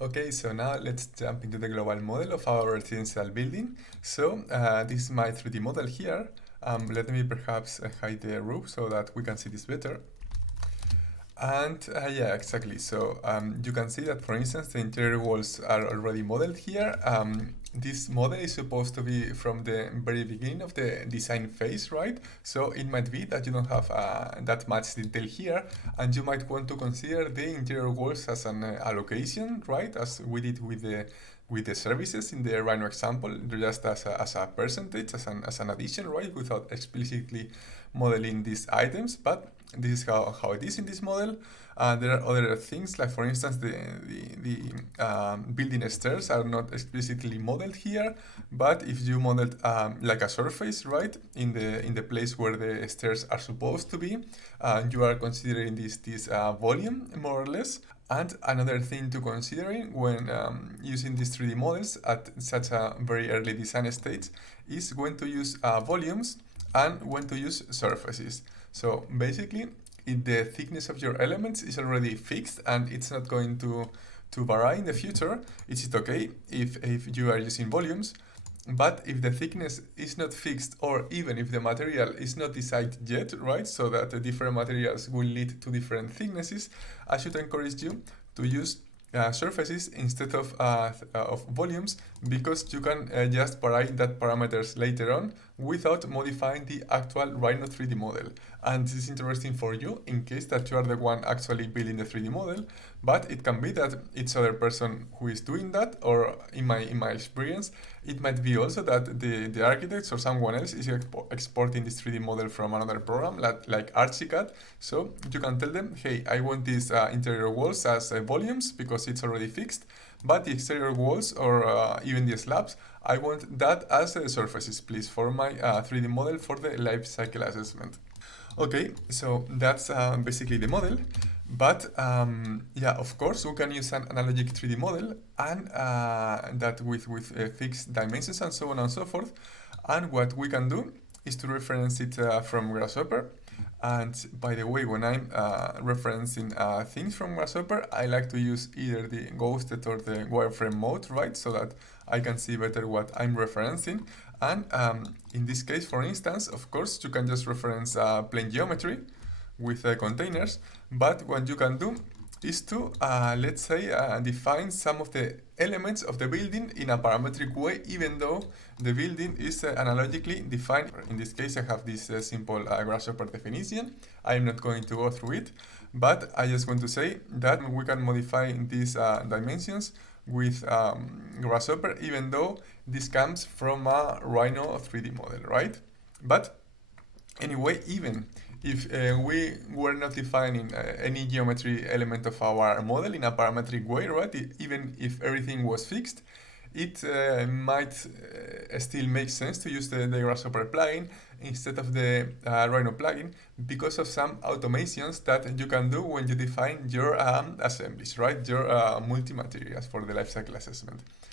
Okay, so now let's jump into the global model of our residential building. So this is my 3D model here. Let me perhaps hide the roof so that we can see this better. And yeah, exactly. So you can see that, for instance, the interior walls are already modeled here. This model is supposed to be from the very beginning of the design phase, right? So it might be that you don't have that much detail here, and you might want to consider the interior walls as an allocation, right? As we did with the services in the Rhino example, just as a percentage, as an addition, right? Without explicitly modeling these items, but this is how it is in this model. There are other things, like for instance, the building stairs are not explicitly modeled here, but if you modeled like a surface, right, in the place where the stairs are supposed to be, you are considering this volume more or less. And another thing to consider when using these 3D models at such a very early design stage is when to use volumes and when to use surfaces. So basically, if the thickness of your elements is already fixed and it's not going to vary in the future, it's okay if you are using volumes. But if the thickness is not fixed, or even if the material is not decided yet, right, so that the different materials will lead to different thicknesses, I should encourage you to use surfaces instead of volumes, because you can just vary that parameters later on without modifying the actual Rhino 3D model. And this is interesting for you in case that you are the one actually building the 3D model, but it can be that it's other person who is doing that, or in my experience, it might be also that the architects or someone else is exporting this 3D model from another program like Archicad. So you can tell them, hey, I want these interior walls as volumes because it's already fixed, but the exterior walls or even the slabs, I want that as surfaces, please, for my 3D model for the life cycle assessment. Okay, so that's basically the model. But yeah, of course, we can use an analogic 3D model and that with fixed dimensions and so on and so forth. And what we can do is to reference it from Grasshopper. And by the way, when I'm referencing things from Grasshopper, I like to use either the ghosted or the wireframe mode, right? So that I can see better what I'm referencing. And in this case, for instance, of course, you can just reference plain geometry with containers. But what you can do is to, let's say, define some of the elements of the building in a parametric way, even though the building is analogically defined. In this case, I have this simple Grasshopper definition. I'm not going to go through it, but I just want to say that we can modify these dimensions with Grasshopper, even though this comes from a Rhino 3D model, right? But anyway, even if we were not defining any geometry element of our model in a parametric way, right? Even if everything was fixed, it might still make sense to use the Grasshopper plugin instead of the Rhino plugin, because of some automations that you can do when you define your assemblies, right? Your multi-materials for the lifecycle assessment.